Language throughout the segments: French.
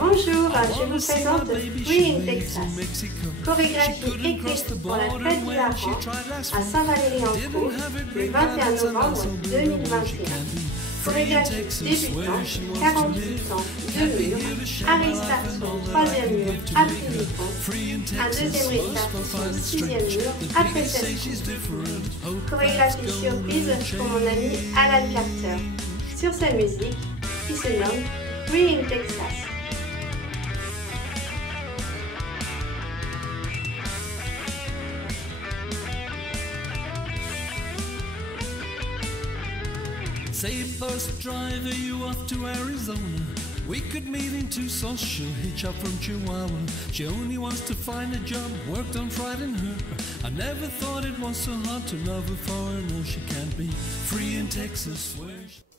Bonjour, je vous présente Free in Texas, chorégraphie écrite pour la fête du Hareng à Saint-Valery-en-Cour le 21 novembre 2021. Chorégraphie débutante, 48 ans, 2 murs, arrestation, 3e mur, après mi-fond, un deuxième répartition, 6e mur, après 7 coups. Chorégraphie surprise pour mon ami Alan Carter, sur sa musique qui se nomme Free in Texas. Say bus driver, you off to Arizona. We could meet in Tucson, she'll hitch up from Chihuahua. She only wants to find a job, work don't frighten her. I never thought it was so hard to love a foreigner. She can't be free in Texas.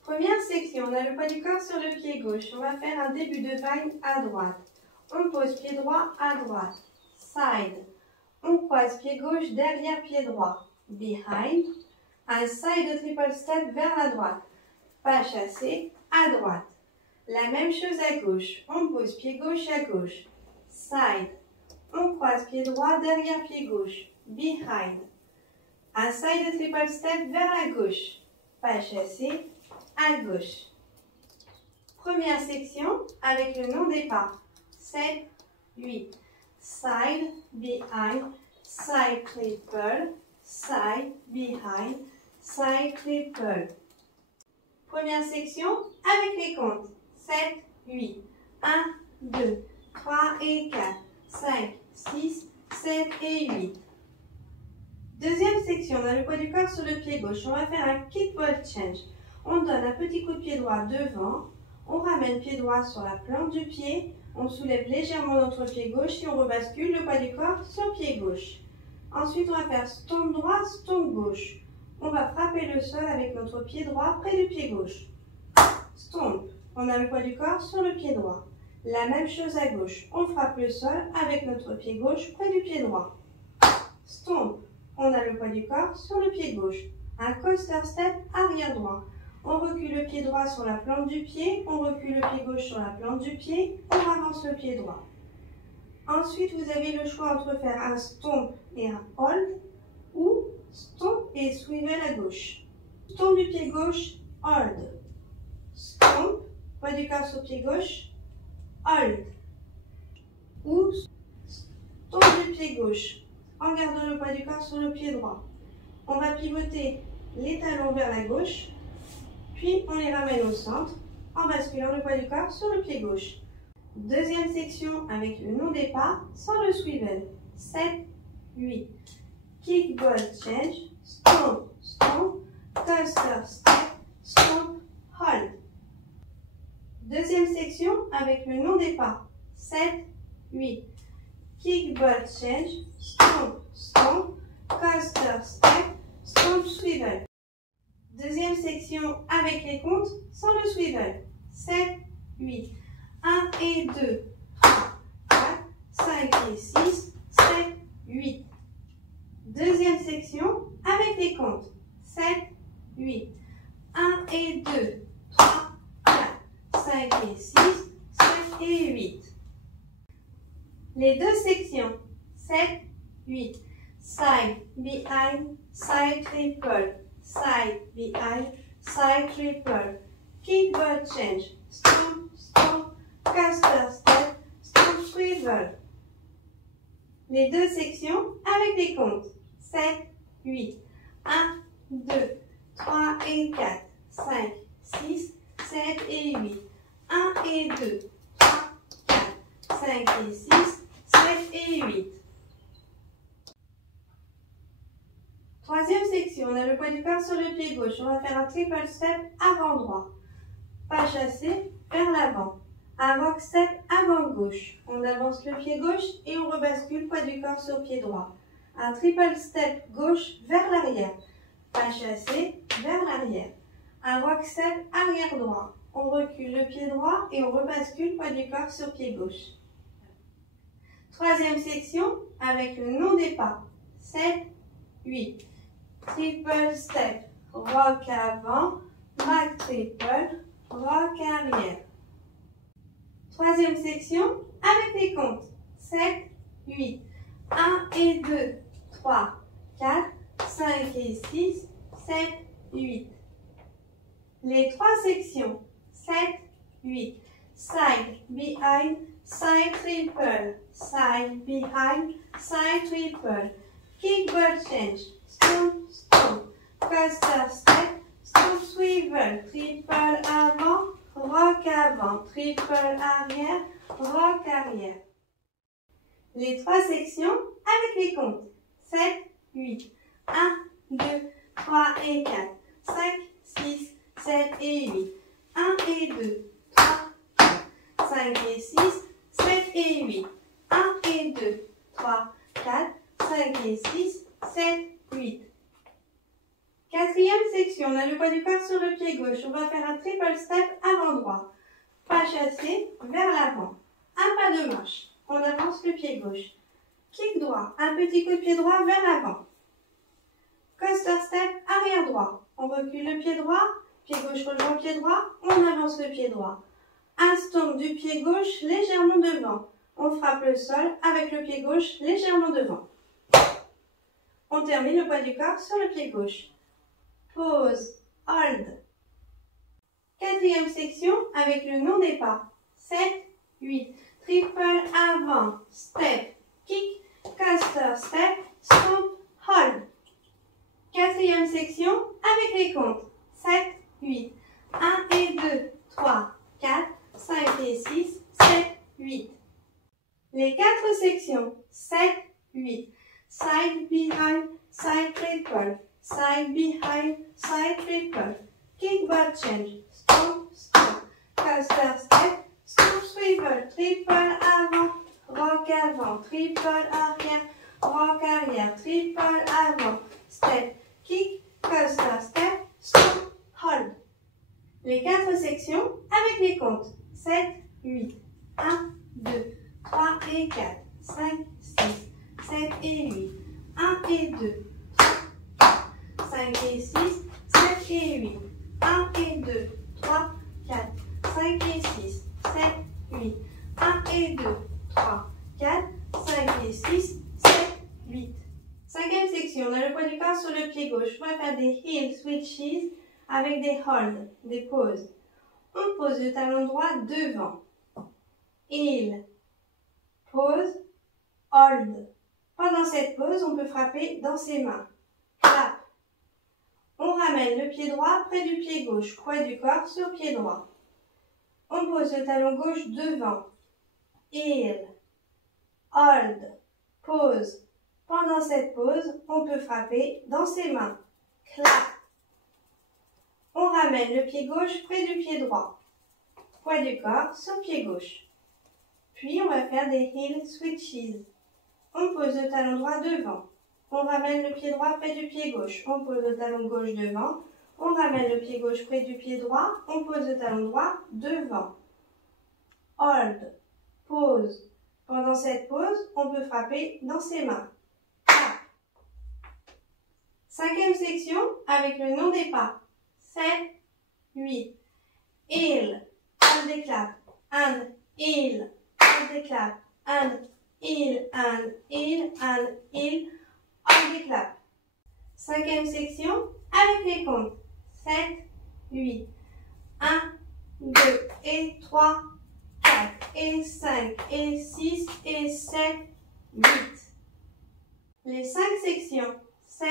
Première section, on a le poids du corps sur le pied gauche. On va faire un début de vague à droite. On pose pied droit à droite. Side. On croise pied gauche derrière pied droit. Behind. Un side triple step vers la droite. Pas chassé à droite. La même chose à gauche. On pose pied gauche à gauche. Side. On croise pied droit derrière pied gauche. Behind. Un side triple step vers la gauche. Pas chassé à gauche. Première section avec le nom des pas. 7, 8. Side, behind, side triple, side, behind, side triple. Première section avec les comptes. 7, 8. 1, 2, 3 et 4, 5, 6, 7 et 8. Deuxième section, on a le poids du corps sur le pied gauche. On va faire un kick ball change. On donne un petit coup de pied droit devant, on ramène pied droit sur la plante du pied, on soulève légèrement notre pied gauche et on rebascule le poids du corps sur pied gauche. Ensuite, on va faire stomp droit, stomp gauche. On va frapper le sol avec notre pied droit près du pied gauche. Stomp, on a le poids du corps sur le pied droit. La même chose à gauche, on frappe le sol avec notre pied gauche près du pied droit. Stomp, on a le poids du corps sur le pied gauche. Un coaster step arrière droit. On recule le pied droit sur la plante du pied, on recule le pied gauche sur la plante du pied, on avance le pied droit. Ensuite, vous avez le choix entre faire un stomp et un hold, ou stomp et swivel à gauche. Stomp du pied gauche, hold. Stomp, poids du corps sur pied gauche, hold. Ou stomp du pied gauche, en gardant le poids du corps sur le pied droit. On va pivoter les talons vers la gauche, puis on les ramène au centre en basculant le poids du corps sur le pied gauche. Deuxième section avec le nom des pas sans le swivel. 7, 8. Kick ball change, stomp, stomp, coaster step, stomp, hold. Deuxième section avec le nom des pas. 7, 8. Kick ball change, stomp, stomp, coaster step, stomp, swivel. Deuxième section avec les comptes sans le swivel. 7, 8. 1 et 2, 3, 4, 5 et 6, 7, 8. Deuxième section avec les comptes. 7, 8. 1 et 2, 3, 4, 5 et 6, 7 et 8. Les deux sections. 7, 8. Side, behind, side triple. Side, behind, side triple. Kick ball change. Stomp, stomp, coaster step, stomp, swivel. Les deux sections avec les comptes. 7, 8. 1, 2, 3 et 4, 5, 6, 7 et 8. 1 et 2, 3, 4, 5 et 6, 7 et 8. Troisième section, on a le poids du corps sur le pied gauche. On va faire un triple step avant droit. Pas chassé, vers l'avant. Un rock step avant gauche. On avance le pied gauche et on rebascule poids du corps sur pied droit. Un triple step gauche vers l'arrière. Pas chassé, vers l'arrière. Un rock step arrière droit. On recule le pied droit et on rebascule poids du corps sur pied gauche. Troisième section avec le nom des pas. 7, 8. Triple step, rock avant, back triple, rock arrière. Troisième section avec les comptes. 7, 8. 1 et 2, 3, 4, 5 et 6, 7, 8. Les trois sections. 7, 8. Side, behind, side triple. Side, behind, side triple. Kick ball change. Stomp, stomp. Coaster step. Stomp swivel. Triple avant. Rock avant. Triple arrière. Rock arrière. Les trois sections avec les comptes. 7, 8. 1, 2, 3 et 4. 5, 6, 7 et 8. 1 et 2, 3, 4. 5 et 6, 7 et 8. 1 et 2, 3, 4. 5 et 6, 7, 8. Quatrième section, on a le poids du corps sur le pied gauche. On va faire un triple step avant droit. Pas chassé, vers l'avant. Un pas de marche. On avance le pied gauche. Kick droit, un petit coup de pied droit vers l'avant. Coaster step, arrière droit. On recule le pied droit, pied gauche rejoint le pied droit, on avance le pied droit. Un stomp du pied gauche légèrement devant. On frappe le sol avec le pied gauche légèrement devant. On termine le poids du corps sur le pied gauche. Pause, hold. Quatrième section avec le nom des pas. 7, 8. Triple avant, step, kick, coaster step, stomp, hold. Quatrième section avec les comptes. 7, 8. 1 et 2, 3, 4, 5 et 6, 7, 8. Les quatre sections. 7, 8. Side, behind, side triple. Side, behind, side triple. Kick ball change. Stomp, stomp. Coaster step. Stomp swivel. Triple avant. Rock avant. Triple arrière. Rock arrière. Triple avant. Step. Kick. Coaster step. Stomp. Hold. Les quatre sections avec les comptes. 7, 8. 1, 2, 3 et 4. 5, 6, 7 et 8. 1 et 2, 3, 4, 5 et 6, 7 et 8. 1 et 2, 3, 4, 5 et 6, 7, 8. 1 et 2, 3, 4, 5 et 6, 7, 8. Cinquième section, on a le poids du corps sur le pied gauche. On va faire des heel switches avec des holds, des pauses. On pose le talon droit devant. Heel, pause, hold. Pendant cette pause, on peut frapper dans ses mains. Clap. On ramène le pied droit près du pied gauche, poids du corps sur pied droit. On pose le talon gauche devant. Heel, hold, pause. Pendant cette pause, on peut frapper dans ses mains. Clap. On ramène le pied gauche près du pied droit. Poids du corps sur pied gauche. Puis on va faire des heel switches. On pose le talon droit devant. On ramène le pied droit près du pied gauche. On pose le talon gauche devant. On ramène le pied gauche près du pied droit. On pose le talon droit devant. Hold. Pause. Pendant cette pause, on peut frapper dans ses mains. Clap. Cinquième section avec le nom des pas. 7, 8. Heel. Hold et clap. And heel. Hold et clap. And heel. And heel. And heel. Hold et clap. Cinquième section avec les comptes. 7, 8. 1, 2 et 3, 4 et 5 et 6 et 7, 8. Les 5 sections. 7,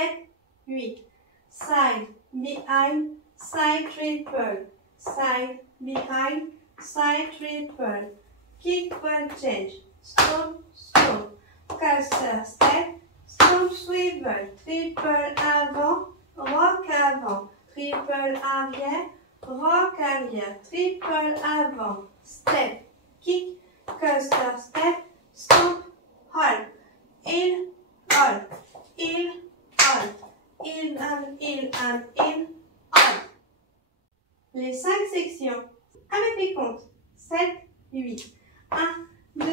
8. Side, behind, side triple. Side, behind, side triple. Kick ball change. Stomp, stomp. Coaster step. Stomp swivel. Triple avant. Rock avant. Triple arrière. Rock arrière. Triple avant. Step. Kick. Coaster step. Stomp. Hold. In. Hold. In. Hold. In and in and in. Hold. Les 5 sections avec les comptes. 7, 8. 1, 2,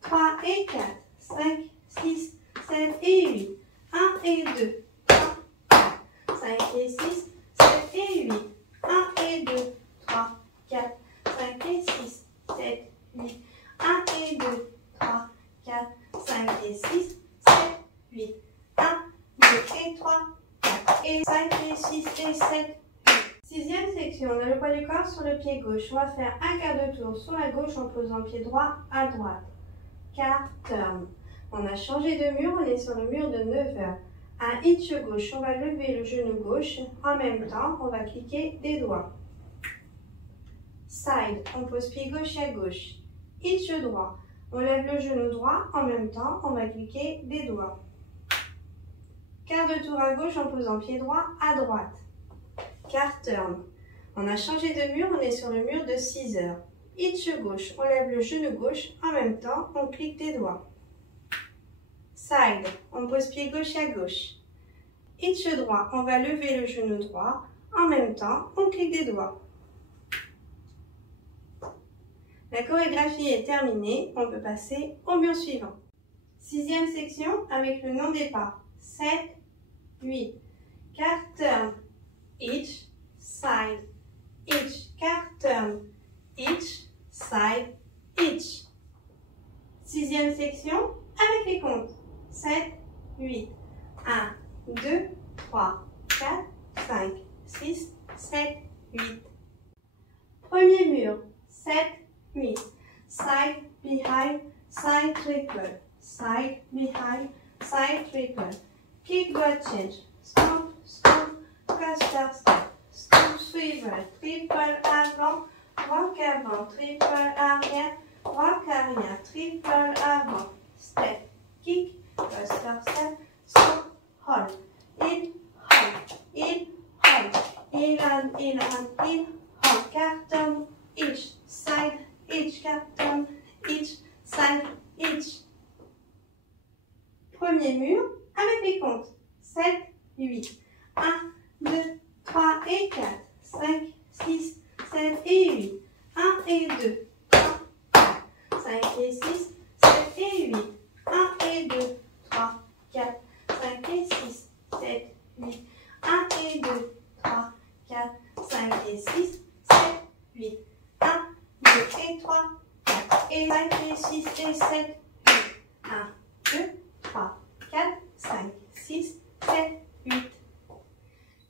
3 et 4. 5, 6, 7 et 8. 1 et 2, 3, 4. 5 et 6, 7 et 8. 1 et 2, 3, 4. 3, 4 et 5 et 6 et 7. Sixième section, on a le poids du corps sur le pied gauche. On va faire un quart de tour sur la gauche en posant le pied droit à droite. Quart turn. On a changé de mur, on est sur le mur de 9 heures. Un hitch gauche, on va lever le genou gauche. En même temps, on va cliquer des doigts. Side, on pose pied gauche à gauche. Hitch droit, on lève le genou droit. En même temps, on va cliquer des doigts. Quart de tour à gauche en posant pied droit à droite. Quart turn. On a changé de mur, on est sur le mur de 6 heures. Hitch gauche, on lève le genou gauche. En même temps, on clique des doigts. Side, on pose pied gauche à gauche. Hitch droit, on va lever le genou droit. En même temps, on clique des doigts. La chorégraphie est terminée, on peut passer au mur suivant. Sixième section avec le nom des pas. 7, 8. Quart turn, hitch, side, hitch. Quart turn, hitch, side, hitch. Sixième section avec les comptes. 7, 8. 1, 2, 3, 4, 5, 6, 7, 8. Premier mur. 7, 8. Side, behind, side triple. Side, behind, side triple. Kick doit change. Stomp, stomp, caster step. Stomp, swivel. Triple avant, rock avant. Triple arrière, rock arrière. Triple avant. Step, kick, caster step. Stomp, hold. In, hold. In, hold. In and in and in. Hold. Carton, hitch. Side, hitch. Carton, hitch. Side, hitch. Premier mur avec les comptes. 7, 8. 1, 2, 3 et 4. 5, 6, 7 et 8. 1 et 2, 3, 4. 5 et 6, 7 et 8. 1 et 2, 3, 4. 5 et 6, 7, 8. 1 et 2, 3, 4. 5 et 6, 7, 8. 1, 2 et 3, 4. Et 5 et 6 et 7, 8. 1, 2, 3, 4, 5, 6, 7, 8.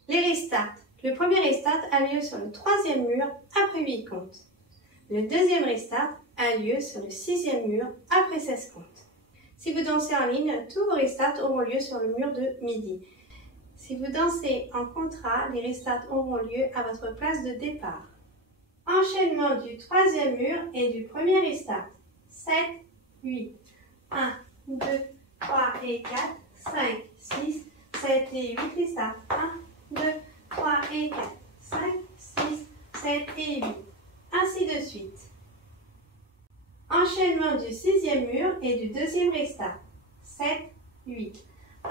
Les restarts. Le premier restart a lieu sur le troisième mur après 8 comptes. Le deuxième restart a lieu sur le sixième mur après 16 comptes. Si vous dansez en ligne, tous vos restarts auront lieu sur le mur de midi. Si vous dansez en contrat, les restarts auront lieu à votre place de départ. Enchaînement du troisième mur et du premier restart. 7, 8. 1, 2, 3 et 4, 5, 6, 7 et 8 restarts. 1, 2, 3 et 4, 5, 6, 7 et 8. Ainsi de suite. Enchaînement du sixième mur et du deuxième restart. 7, 8. 1,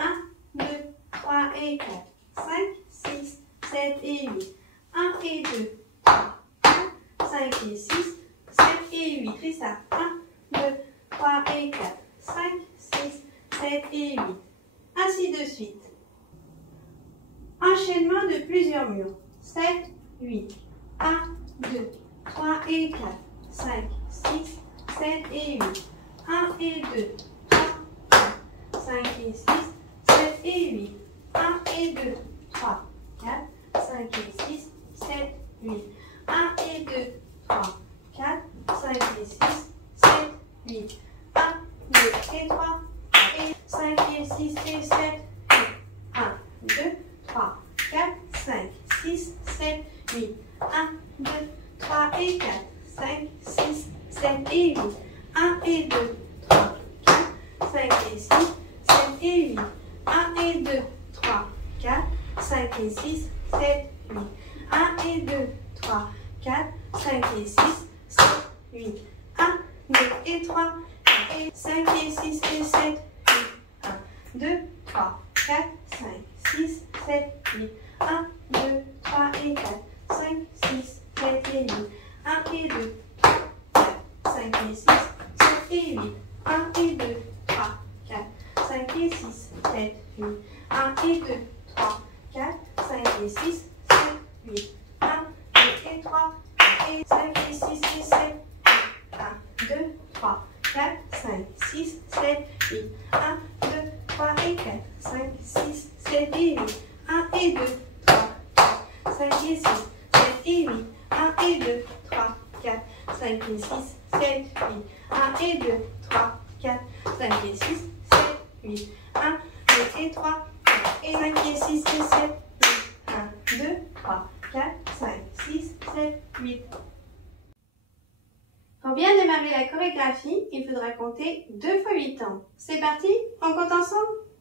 2, 3 et 4, 5, 6, 7 et 8. 1 et 2, 3, 4, 5 et 6, 7 et 8 restarts. 1, 2, 3 et 4, 5, 6, 7 et 8. Ainsi de suite. Enchaînement de plusieurs murs. 7, 8. 1, 2, 3 et 4, 5, 6, 7 et 8. 1 et 2, 3, 4, 5 et 6, 7 et 8. 1 et 2, 3, 4, 5 et 6, 7, 8. 1 et 2, 3, 4, 5 et 6, 7, 8. 1, 2 et 3, et 5 et 6 et 7, 8. 1, 2, 3, 4, 5, 6, 7, 8. 1, 2, 3 et 4, 5, 6, 7 et 8. 1 et 2, 3, 4, 5 et 6, 7 et 8. 1 et 2, 3, 4, 5 et 6, 7, 8. 1 et 2, 3, 4, 5 et 6, 7, 8. 1, 2 et 3, et 5 et 6 et 7, 8. 1, 2, 3, 4, 5, 6, 7, 8. 1, 2, 3 et 4, 5, 6, 7 et 8. 1 et 2, 3, 4, 5 et 6, 7 et 8. 1 et 2, 3, 4, 5 et 6, 7, 8. 1 et 2, 3, 4, 5 et 6, 7, 8. 1, 2 et 3, et 5 et 6 et 7, 8. 1, 2, 3, 4, 5, 6, 7, 8. 1, 2, 3 et 4, 5, 6, 7, 7 et 8. 1 et 2, 3, 4, 5 et 6, 7 et 8. 1 et 2, 3, 4, 5 et 6, 7, 8. 1 et 2, 3, 4, 5 et 6, 7, 8. 1, 2 et 3, 4 et 5 et 6 et 7, 8. 1, 2, 3, 4, 5, 6, 7, 8. Pour bien démarrer la chorégraphie, il faudra compter 2 fois 8 temps. C'est parti, on compte ensemble?